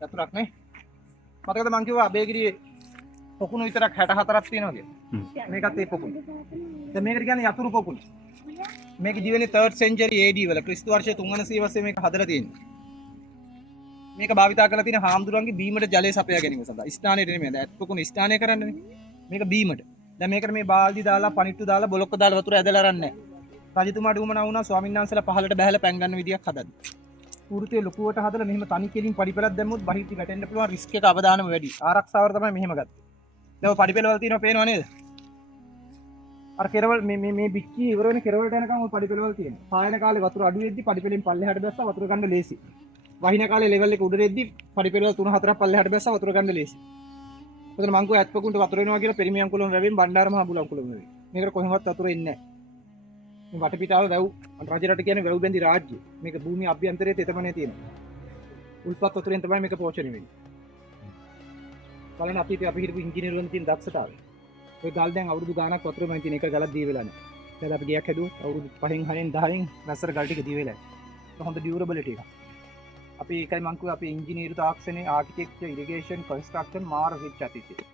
යතුරක් නේ. මතකද මං කිව්වා අබේගිරියේ පොකුණු විතරක් 64ක් තියෙනවා කියලා. මේකත් ඒ පොකුණු. දැන් මේකට කියන්නේ යතුරු පොකුණු. මේක ජීවනේ 3rd century AD වල ක්‍රිස්තු වර්ෂය 300 වසරේ මේක හදලා තියෙනවා. මේක භාවිතා කරලා තියෙන හාමුදුරන්ගේ බීමට ජලය සපයා ගැනීම සඳහා. ස්ථානයේ නෙමෙයි. දැන් පොකුණු ස්ථානය කරන්නේ. මේක බීමට. දැන් මේකට මේ බාල්දි දාලා පණිට්ටු දාලා බොලොක්ක දාලා වතුර ඇදලා රන්නේ නැහැ. රජතුමාට උමනා වුණා ස්වාමීන් වහන්සේලා පහලට බහැලා පැන් ගන්න විදියක් හදන්න. වෘත්තයේ ලොකුවට හදලා මෙහෙම තනි කෙලින් පඩිපෙලක් දැම්මොත් බහිටි වැටෙන්න පුළුවන් රිස්ක් එක අවදානම වැඩි. ආරක්ෂාවට තමයි මෙහෙම ගත්තේ. දැන් ඔය පඩිපෙලවල තියෙනවා පේනව නේද? අර කෙරවල මේ බිච්චි ඉවර වෙන කෙරවලට යනකම් ඔය පඩිපෙලවල තියෙනවා. පායන කාලේ වතුර අඩු වෙද්දි පඩිපෙලෙන් පල්ලෙහාට බැස්සා වතුර ගන්න ලේසි. වහින කාලේ ලෙවල් එක උඩට එද්දි පඩිපෙලවල 3-4ක් පල්ලෙහාට බැස්සා වතුර ගන්න ලේසි. උතන මං කිව්වා ඇත්පකුන්ට වතුර එනවා කියලා පෙරිමියම් කුලම වැවෙන් බණ්ඩාර මහ බුලම් කුලම වැවෙන්. මේකට කොහෙවත් වතුර එන්නේ නැහැ. මේ වටපිටාව වැව් රජ රට කියන්නේ වැව් බැඳි රාජ්‍ය. මේක භූමිය අභ්‍යන්තරයේ තෙතමනේ තියෙනවා. උල්පත් වතුරෙන් තමයි මේක පෝෂණය වෙන්නේ. බලන්න අපි හිටපු ඉංජිනේරුවන් තියෙන දක්ෂතාවය. ඔය ගල් දැන් අවුරුදු ගාණක් වතුරෙම තියෙන එක ගලක් දී වෙලා නැහැ. දැන් අපි ගියක් හැදුවොත් අවුරුදු 5න් 6න් 10න් වැස්සර ගල් ටික දී වෙලා. හොඳ ඩියුරබිලිටි එක. අපි ඒකයි මං කිව්වා අපි ඉංජිනේරු තාක්ෂණයේ ආකිටෙක්චර් ඉරිගේෂන් කන්ස්ට්‍රක්ෂන් මාර වෙච්ච අතීතේ.